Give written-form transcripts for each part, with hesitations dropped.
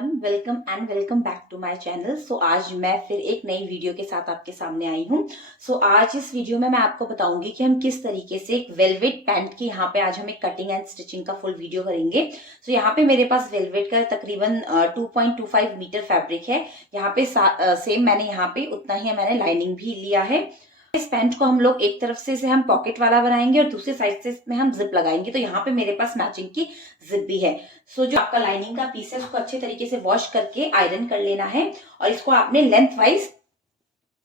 Welcome and welcome back to my channel. आज मैं फिर एक नई वीडियो के साथ आपके सामने आई हूँ। आज इस वीडियो में मैं आपको बताऊंगी कि हम किस तरीके से एक वेलवेट पैंट की यहाँ पे आज हम एक कटिंग एंड स्टिचिंग का फुल वीडियो करेंगे। यहाँ पे मेरे पास वेलवेट का तकरीबन 2.25 मीटर फैब्रिक है। यहाँ पे सेम मैंने यहाँ पे उतना ही मैंने लाइनिंग भी लिया है। इस पैंट को हम लोग एक तरफ से इसे हम पॉकेट वाला बनाएंगे और दूसरी साइड से इसमें हम जिप लगाएंगे। तो यहाँ पे मेरे पास मैचिंग की जिप भी है। जो आपका लाइनिंग का पीस है उसको अच्छे तरीके से वॉश करके आयरन कर लेना है और इसको आपने लेंथ वाइज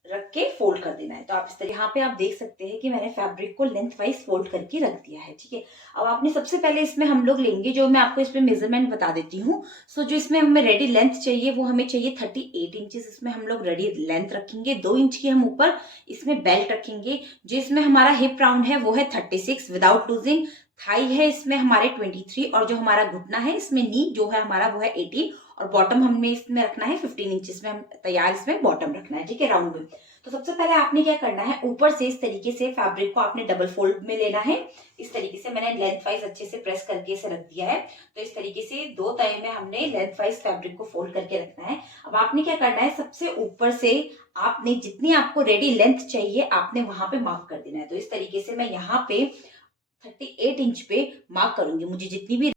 रख के फोल्ड कर देना है। तो आप इस तरह यहाँ पे आप देख सकते हैं कि मैंने फैब्रिक को लेंथ वाइज फोल्ड करके रख दिया है। ठीक है, अब आपने सबसे पहले इसमें हम लोग लेंगे, जो मैं आपको इसमें मेजरमेंट बता देती हूँ। जो इसमें हमें रेडी लेंथ चाहिए वो हमें चाहिए 38 इंचेस। इसमें हम लोग रेडी लेंथ रखेंगे। 2 इंच की हम ऊपर इसमें बेल्ट रखेंगे। जो इसमें हमारा हिप राउंड है वो है 36 विदाउट लूजिंग। थाई है इसमें हमारे 23 और जो हमारा घुटना है इसमें नी जो है हमारा वो है 18 और बॉटम हमने इसमें रखना है 15 इंचेस में। हम तैयार इसमें बॉटम रखना है। ठीक है, राउंड में। तो सबसे पहले आपने क्या करना है, ऊपर से इस तरीके से फैब्रिक को आपने डबल फोल्ड में लेना है। इस तरीके से मैंने लेंथ वाइज अच्छे से प्रेस करके इसे रख दिया है। तो इस तरीके से 2 तय में हमने लेंथ वाइज फैब्रिक को फोल्ड करके रखना है। अब आपने क्या करना है, सबसे ऊपर से आपने जितनी आपको रेडी लेंथ चाहिए आपने वहां पे मार्क कर देना है। तो इस तरीके से मैं यहाँ पे 38 इंच पे मार्क करूंगी। मुझे जितनी भी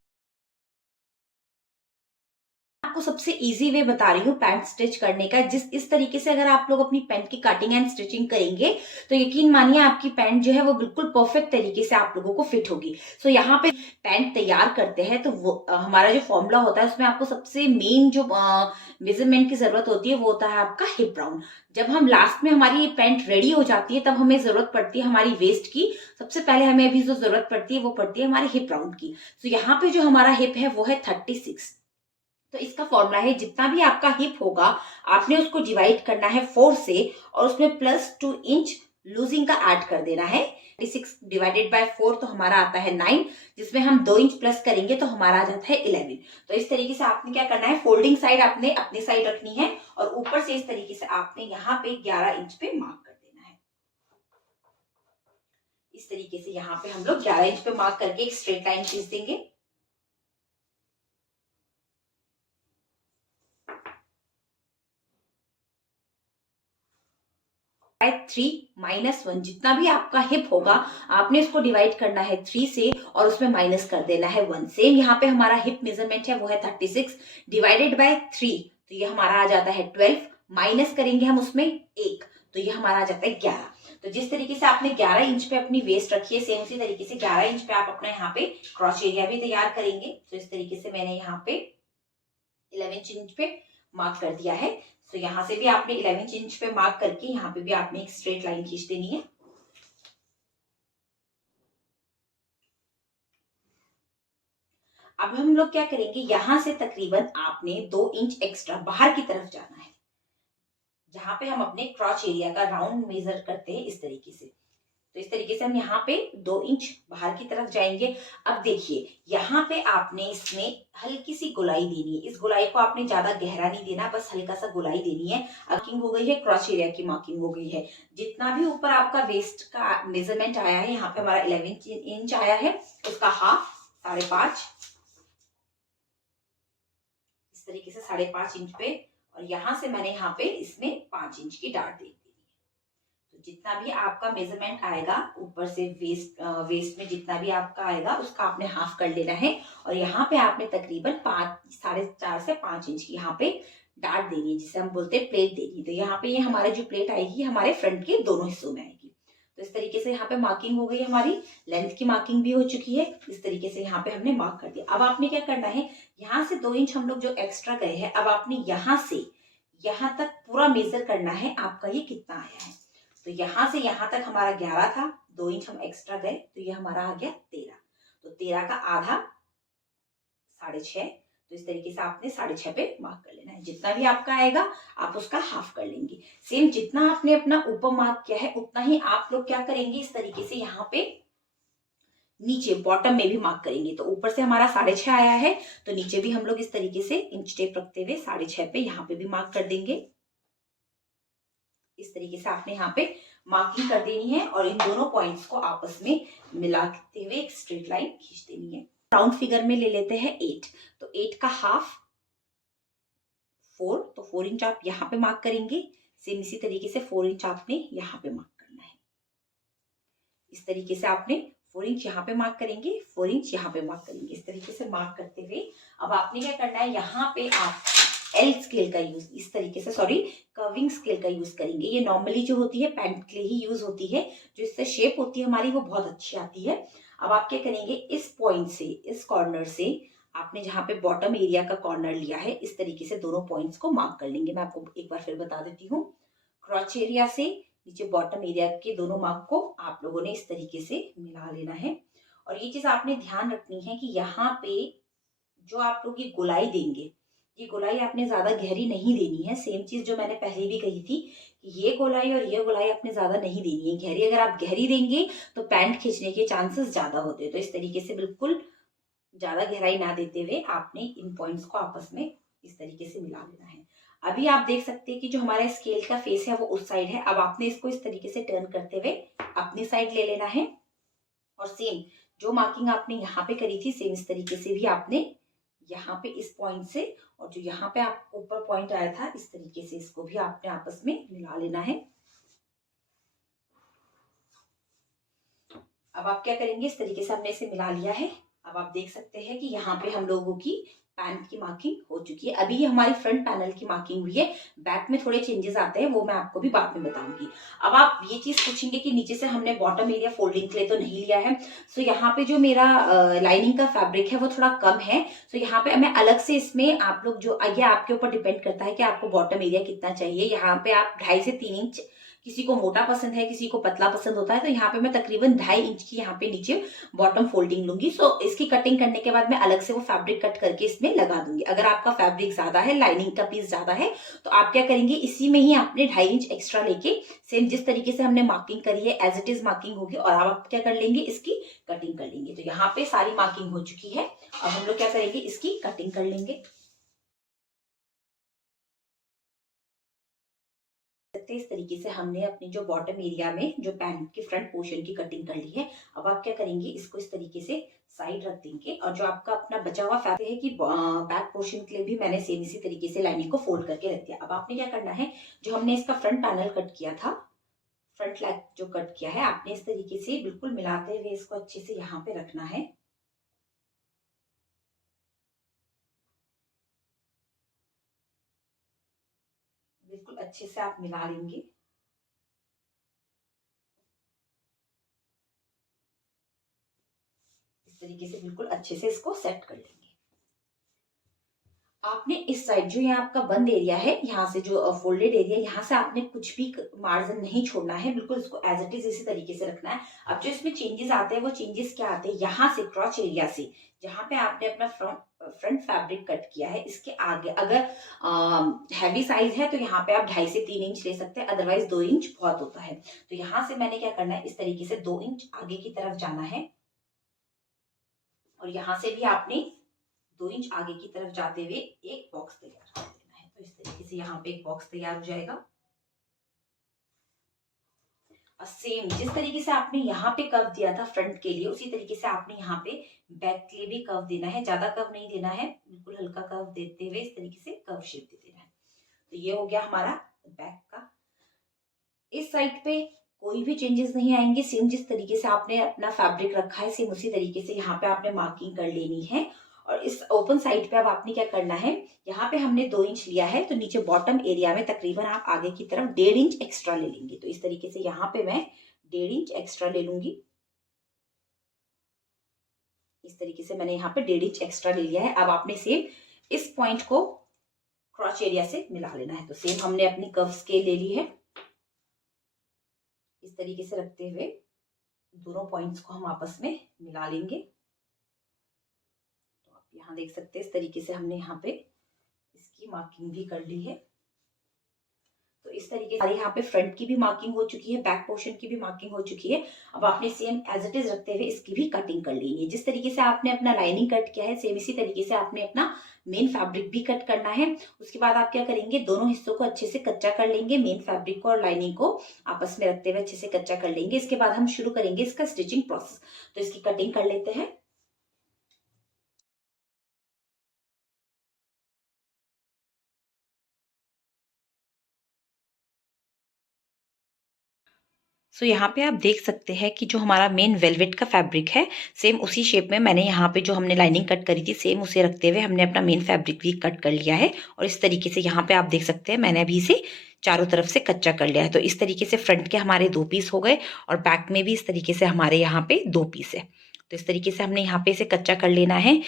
आपको सबसे इजी वे बता रही हूँ पैंट स्टिच करने का। इस तरीके से अगर आप लोग अपनी पैंट की कटिंग एंड स्टिचिंग करेंगे तो यकीन मानिए आपकी पैंट जो है वो बिल्कुल परफेक्ट तरीके से आप लोगों को फिट होगी। यहाँ पे पैंट तैयार करते हैं तो वो हमारा जो फॉर्मूला होता है उसमें आपको सबसे मेन जो मेजरमेंट की जरूरत होती है वो होता है आपका हिप राउंड। जब हम लास्ट में हमारी ये पैंट रेडी हो जाती है तब हमें जरूरत पड़ती है हमारी वेस्ट की। सबसे पहले हमें अभी जो जरूरत पड़ती है वो पड़ती है हमारे हिप राउंड की। यहाँ पे जो हमारा हिप है वो है 36। तो इसका फॉर्मूला है, जितना भी आपका हिप होगा आपने उसको डिवाइड करना है 4 से और उसमें +2 इंच लूजिंग का ऐड कर देना है। 36 डिवाइडेड बाय 4 तो हमारा आता है 9, जिसमें हम 2 इंच प्लस करेंगे तो हमारा आ जाता है 11। तो इस तरीके से आपने क्या करना है, फोल्डिंग साइड आपने अपनी साइड रखनी है और ऊपर से इस तरीके से आपने यहाँ पे 11 इंच पे मार्क कर देना है। इस तरीके से यहाँ पे हम लोग 11 इंच पे मार्क करके एक स्ट्रेट लाइन खींच देंगे। 3 - 1 जितना भी आपका हिप होगा आपने इसको डिवाइड करना है 3 से और उसमें माइनस कर देना है 1। सेम यहाँ पे हमारा हिप मेजरमेंट है वो है 36 डिवाइडेड बाय 3 तो ये हमारा आ जाता है 12। माइनस करेंगे हम उसमें 1 तो ये हमारा आ जाता है 11। तो जिस तरीके से आपने 11 इंच पे अपनी वेस्ट रखी है सेम उसी तरीके से 11 इंच पे आप अपना यहाँ पे क्रॉस एरिया भी तैयार करेंगे। तो इस तरीके से मैंने यहाँ पे 11 इंच पे मार्क कर दिया है। यहाँ से भी आपने 11 इंच पे मार्क करके यहाँ पे भी आपने एक स्ट्रेट लाइन खींच देनी है। अब हम लोग क्या करेंगे, यहां से तकरीबन आपने 2 इंच एक्स्ट्रा बाहर की तरफ जाना है। जहां पे हम अपने क्रॉच एरिया का राउंड मेजर करते हैं इस तरीके से। तो इस तरीके से हम यहाँ पे 2 इंच बाहर की तरफ जाएंगे। अब देखिए यहाँ पे आपने इसमें हल्की सी गोलाई देनी है। इस गोलाई को आपने ज्यादा गहरा नहीं देना, बस हल्का सा गोलाई देनी है। मार्किंग हो गई है, क्रॉच एरिया की मार्किंग हो गई है। जितना भी ऊपर आपका वेस्ट का मेजरमेंट आया है, यहाँ पे हमारा 11 इंच आया है, उसका हाफ 5.5 इस तरीके से 5.5 इंच पे और यहां से मैंने यहाँ पे इसमें 5 इंच की डार्ट दे दी। तो जितना भी आपका मेजरमेंट आएगा ऊपर से वेस्ट में जितना भी आपका आएगा उसका आपने हाफ कर लेना है और यहाँ पे आपने तकरीबन 4.5 से 5 इंच की यहाँ पे डार्ट देनी है, जिसे हम बोलते हैं प्लेट देनी है। तो यहाँ पे ये हमारे जो प्लेट आएगी हमारे फ्रंट के दोनों हिस्सों में आएगी। तो इस तरीके से यहाँ पे मार्किंग हो गई, हमारी लेंथ की मार्किंग भी हो चुकी है। इस तरीके से यहाँ पे हमने मार्क कर दिया। अब आपने क्या करना है, यहाँ से 2 इंच हम लोग जो एक्स्ट्रा गए हैं, अब आपने यहाँ से यहाँ तक पूरा मेजर करना है आपका ये कितना आया है। तो यहाँ से यहाँ तक हमारा 11 था, 2 इंच हम एक्स्ट्रा गए तो ये हमारा आ गया 13। तो 13 का आधा 6.5। तो इस तरीके से आपने 6.5 पे मार्क कर लेना है। जितना भी आपका आएगा आप उसका हाफ कर लेंगे। सेम जितना आपने अपना ऊपर मार्क किया है उतना ही आप लोग क्या करेंगे, इस तरीके से यहाँ पे नीचे बॉटम में भी मार्क करेंगे। तो ऊपर से हमारा 6.5 आया है तो नीचे भी हम लोग इस तरीके से इंच टेप रखते हुए 6.5 पे यहाँ पे भी मार्क कर देंगे। इस तरीके से आपने यहाँ पे मार्किंग कर देनी है और इन दोनों पॉइंट्स को आपस में मिलाते हुए एक स्ट्रेट लाइन खींच देनी है। राउंड फिगर में ले लेते हैं 8। तो 8 का हाफ 4, तो 4 इंच आप यहाँ पे मार्क करेंगे। सेम इसी तरीके से 4 इंच आपने यहाँ पे मार्क करना है। इस तरीके से आपने 4 इंच यहाँ पे मार्क करेंगे, 4 इंच यहाँ पे मार्क करेंगे। इस तरीके से मार्क करते हुए अब आपने क्या करना है, यहाँ पे आप एल स्केल का यूज, इस तरीके से सॉरी कर्विंग स्केल का यूज करेंगे। ये नॉर्मली जो होती है पैंट के लिए ही यूज होती है, जो इससे शेप होती है हमारी वो बहुत अच्छी आती है। अब आप क्या करेंगे, इस पॉइंट से, इस कॉर्नर से आपने जहाँ पे बॉटम एरिया का कॉर्नर लिया है, इस तरीके से दोनों पॉइंट्स को मार्क कर लेंगे। मैं आपको एक बार फिर बता देती हूँ। क्रॉच एरिया से नीचे बॉटम एरिया के दोनों मार्क को आप लोगों ने इस तरीके से मिला लेना है। और ये चीज आपने ध्यान रखनी है कि यहाँ पे जो आप लोग ये गोलाई देंगे, ये गोलाई आपने ज्यादा गहरी नहीं देनी है। सेम चीज जो मैंने पहले भी कही थी कि ये गोलाई और ये गोलाई आपने ज्यादा नहीं देनी है गहरी। अगर आप गहरी देंगे तो पैंट खींचने के चांसेस ज्यादा होते हैं। तो इस तरीके से बिल्कुल ज्यादा गहराई ना देते हुए आपने इन पॉइंट्स को आपस में इस तरीके से मिला लेना है। अभी आप देख सकते हैं कि जो हमारा स्केल का फेस है वो उस साइड है। अब आपने इसको इस तरीके से टर्न करते हुए अपनी साइड ले लेना है। और सेम जो मार्किंग आपने यहाँ पे करी थी, सेम इस तरीके से भी आपने यहाँ पे इस पॉइंट से, और जो यहाँ पे आप ऊपर पॉइंट आया था, इस तरीके से इसको भी आपने आपस में मिला लेना है। अब आप क्या करेंगे, इस तरीके से हमने इसे मिला लिया है। अब आप देख सकते हैं कि यहाँ पे हम लोगों की पैंट की मार्किंग हो चुकी है। अभी ये हमारी फ्रंट पैनल की मार्किंग हुई है। बैक में थोड़े चेंजेस आते हैं, वो मैं आपको भी बाद में बताऊंगी। अब आप ये चीज पूछेंगे कि नीचे से हमने बॉटम एरिया फोल्डिंग के लिए तो नहीं लिया है। सो यहाँ पे जो मेरा लाइनिंग का फैब्रिक है वो थोड़ा कम है। सो यहाँ पे मैं अलग से इसमें आप लोग जो, ये आपके ऊपर डिपेंड करता है कि आपको बॉटम एरिया कितना चाहिए। यहाँ पे आप 2.5 से 3 इंच, किसी को मोटा पसंद है, किसी को पतला पसंद होता है, तो यहाँ पे मैं तकरीबन 2.5 इंच की यहाँ पे नीचे बॉटम फोल्डिंग लूंगी। सो इसकी कटिंग करने के बाद मैं अलग से वो फैब्रिक कट करके इसमें लगा दूंगी। अगर आपका फैब्रिक ज्यादा है, लाइनिंग का पीस ज्यादा है, तो आप क्या करेंगे, इसी में ही आपने 2.5 इंच एक्स्ट्रा लेके सेम जिस तरीके से हमने मार्किंग करी है एज इट इज मार्किंग होगी, और आप क्या कर लेंगे, इसकी कटिंग कर लेंगे। तो यहाँ पे सारी मार्किंग हो चुकी है। अब हम लोग क्या करेंगे, इसकी कटिंग कर लेंगे। इस तरीके से हमने अपनी जो बॉटम एरिया में जो पैंट के फ्रंट पोर्शन की कटिंग कर ली है। अब आप क्या करेंगे, इसको इस तरीके से साइड रख देंगे। और जो आपका अपना बचा हुआ फैब्रिक है कि बैक पोर्शन के लिए भी मैंने सेम इसी तरीके से लाइनिंग को फोल्ड करके रख दिया। अब आपने क्या करना है, जो हमने इसका फ्रंट पैनल कट किया था, फ्रंट लेग जो कट किया है, आपने इस तरीके से बिल्कुल मिलाते हुए इसको अच्छे से यहाँ पे रखना है। बिल्कुल अच्छे से आप मिला लेंगे। इस तरीके से बिल्कुल अच्छे से इसको सेट कर लेंगे। आपने इस साइड जो यहाँ आपका बंद एरिया है, यहाँ से जो फोल्डेड एरिया, यहाँ से आपने कुछ भी मार्जिन नहीं छोड़ना है। बिल्कुल इसको एज इट इज इसी तरीके से रखना है। अब जो इसमें चेंजेस आते हैं, वो चेंजेस क्या आते हैं, यहाँ से क्रॉच एरिया से जहाँ पे आपने अपना फ्रंट फैब्रिक कट किया है, इसके आगे अगर हैवी साइज है तो यहाँ पे आप 2.5 से 3 इंच ले सकते हैं, अदरवाइज 2 इंच बहुत होता है। तो यहाँ से मैंने क्या करना है, इस तरीके से 2 इंच आगे की तरफ जाना है। और यहाँ से भी आपने 2 इंच आगे की तरफ जाते हुए एक बॉक्स तैयार कर देना है। तो इस तरीके से यहाँ पे एक बॉक्स तैयार हो जाएगा। और सेम जिस तरीके से आपने यहाँ पे कर्व दिया था फ्रंट के लिए, उसी तरीके से आपने यहाँ पे बैक के लिए भी कर्व देना है। ज्यादा कर्व नहीं देना है, बिल्कुल हल्का कर्व देते हुए इस तरीके से कर्व शेप दे देना है। तो ये हो गया हमारा बैक का। इस साइड पे कोई भी चेंजेस नहीं आएंगे। सेम जिस तरीके से आपने अपना फैब्रिक रखा है, सेम उसी तरीके से यहाँ पे आपने मार्किंग कर लेनी है। और इस ओपन साइड पे अब आपने क्या करना है, यहाँ पे हमने 2 इंच लिया है, तो नीचे बॉटम एरिया में तकरीबन आप आगे की तरफ 1.5 इंच एक्स्ट्रा ले लेंगे। तो इस तरीके से यहाँ पे मैं 1.5 इंच एक्स्ट्रा ले लूंगी। इस तरीके से मैंने यहाँ पे 1.5 इंच एक्स्ट्रा ले लिया है। अब आपने सेम इस पॉइंट को क्रॉच एरिया से मिला लेना है। तो सेम हमने अपनी कर्व स्केल ले ली है। इस तरीके से रखते हुए दोनों पॉइंट्स को हम आपस में मिला लेंगे। तो आप यहाँ देख सकते हैं, इस तरीके से हमने यहाँ पे इसकी मार्किंग भी कर ली है। तो इस तरीके से यहाँ पे फ्रंट की भी मार्किंग हो चुकी है, बैक पोर्शन की भी मार्किंग हो चुकी है। अब आपने सेम एज इट इज रखते हुए इसकी भी कटिंग कर लेनी है। जिस तरीके से आपने अपना लाइनिंग कट किया है, सेम इसी तरीके से आपने अपना मेन फैब्रिक भी कट करना है। उसके बाद आप क्या करेंगे, दोनों हिस्सों को अच्छे से कच्चा कर लेंगे। मेन फैब्रिक को और लाइनिंग को आपस में रखते हुए अच्छे से कच्चा कर लेंगे। इसके बाद हम शुरू करेंगे इसका स्टिचिंग प्रोसेस। तो इसकी कटिंग कर लेते हैं। सो यहाँ पे आप देख सकते हैं कि जो हमारा मेन वेलवेट का फैब्रिक है, सेम उसी शेप में मैंने यहाँ पे जो हमने लाइनिंग कट करी थी सेम उसे रखते हुए हमने अपना मेन फैब्रिक भी कट कर लिया है। और इस तरीके से यहाँ पे आप देख सकते हैं मैंने अभी इसे चारों तरफ से कच्चा कर लिया है। तो इस तरीके से फ्रंट के हमारे 2 पीस हो गए और बैक में भी इस तरीके से हमारे यहाँ पे 2 पीस है। तो इस तरीके से हमने यहाँ पे इसे कच्चा कर लेना है।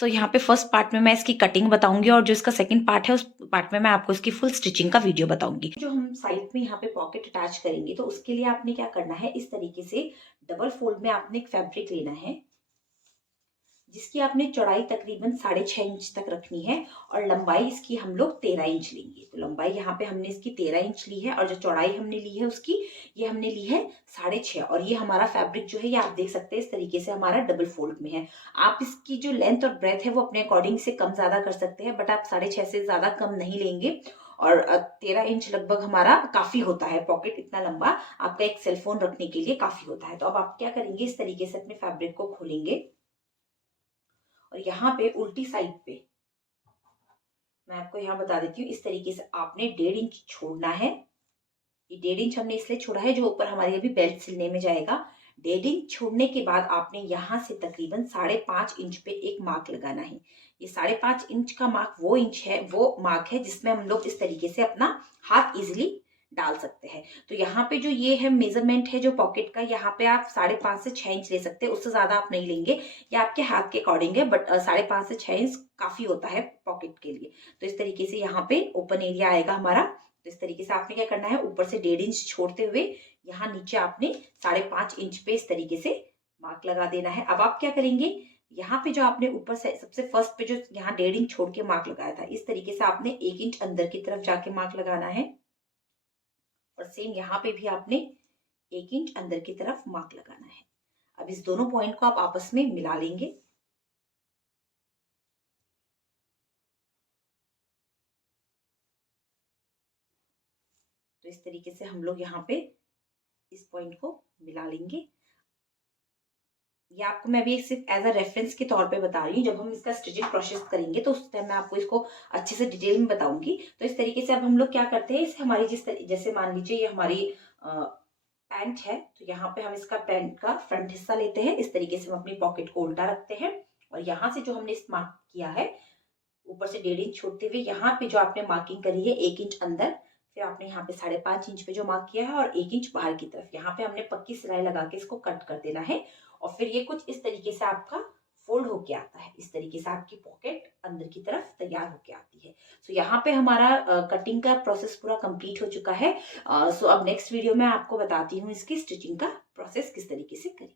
सो यहाँ पे फर्स्ट पार्ट में मैं इसकी कटिंग बताऊंगी और जो इसका सेकंड पार्ट है उस पार्ट में मैं आपको इसकी फुल स्टिचिंग का वीडियो बताऊंगी। जो हम साइड में यहाँ पे पॉकेट अटैच करेंगे तो उसके लिए आपने क्या करना है, इस तरीके से डबल फोल्ड में आपने एक फैब्रिक लेना है जिसकी आपने चौड़ाई तकरीबन 6.5 इंच तक रखनी है और लंबाई इसकी हम लोग 13 इंच लेंगे। तो लंबाई यहाँ पे हमने इसकी 13 इंच ली है और जो चौड़ाई हमने ली है उसकी ये हमने ली है 6.5। और ये हमारा फैब्रिक जो है ये आप देख सकते हैं इस तरीके से हमारा डबल फोल्ड में है। आप इसकी जो लेंथ और ब्रेथ है वो अपने अकॉर्डिंग से कम ज्यादा कर सकते हैं, बट आप 6.5 से ज्यादा कम नहीं लेंगे। और 13 इंच लगभग हमारा काफी होता है, पॉकेट इतना लंबा आपका एक सेलफोन रखने के लिए काफी होता है। तो अब आप क्या करेंगे, इस तरीके से अपने फैब्रिक को खोलेंगे और यहाँ पे उल्टी साइड पे मैं आपको यहाँ बता देती हूँ, इस तरीके से आपने 1.5 इंच छोड़ना है। ये 1.5 इंच हमने इसलिए छोड़ा है जो ऊपर हमारी अभी बेल्ट सिलने में जाएगा। 1.5 इंच छोड़ने के बाद आपने यहाँ से तकरीबन 5.5 इंच पे एक मार्क लगाना है। ये 5.5 इंच का मार्क वो इंच है, वो मार्क है जिसमें हम लोग इस तरीके से अपना हाथ इजिली डाल सकते हैं। तो यहाँ पे जो ये है मेजरमेंट है जो पॉकेट का, यहाँ पे आप 5.5 से 6 इंच ले सकते हैं, उससे ज्यादा आप नहीं लेंगे। ये आपके हाथ के अकॉर्डिंग है, बट 5.5 से 6 इंच काफी होता है पॉकेट के लिए। तो इस तरीके से यहाँ पे ओपन एरिया आएगा हमारा। तो इस तरीके से आपने क्या करना है, ऊपर से 1.5 इंच छोड़ते हुए यहाँ नीचे आपने 5.5 इंच पे इस तरीके से मार्क लगा देना है। अब आप क्या करेंगे, यहाँ पे जो आपने ऊपर से सबसे फर्स्ट पे जो यहाँ 1.5 इंच छोड़ के मार्क लगाया था, इस तरीके से आपने 1 इंच अंदर की तरफ जाके मार्क लगाना है और सेम यहाँ पे भी आपने 1 इंच अंदर की तरफ मार्क लगाना है। अब इस दोनों पॉइंट को आप आपस में मिला लेंगे। तो इस तरीके से हम लोग यहाँ पे इस पॉइंट को मिला लेंगे। ये आपको मैं भी सिर्फ एज अ रेफरेंस के तौर पे बता रही हूँ, जब हम इसका स्टिचिंग प्रोसेस करेंगे तो उस टाइम मैं आपको इसको अच्छे से डिटेल में बताऊंगी। तो इस तरीके से अब हम लोग क्या करते हैं, इसे हमारी जैसे मान लीजिए ये हमारी पैंट है, तो यहाँ पे हम इसका पैंट का फ्रंट हिस्सा लेते हैं। इस तरीके से हम अपनी पॉकेट को उल्टा रखते हैं और यहाँ से जो हमने मार्क किया है ऊपर से 1.5 इंच छोड़ते हुए यहाँ पे जो आपने मार्किंग करी है 1 इंच अंदर, फिर आपने यहाँ पे 5.5 इंच पे जो मार्क किया है और 1 इंच बाहर की तरफ, यहाँ पे हमने पक्की सिलाई लगा के इसको कट कर देना है। और फिर ये कुछ इस तरीके से आपका फोल्ड होके आता है। इस तरीके से आपकी पॉकेट अंदर की तरफ तैयार होके आती है। सो यहाँ पे हमारा कटिंग का प्रोसेस पूरा कंप्लीट हो चुका है। सो अब नेक्स्ट वीडियो में आपको बताती हूँ इसकी स्टिचिंग का प्रोसेस किस तरीके से करेंगे।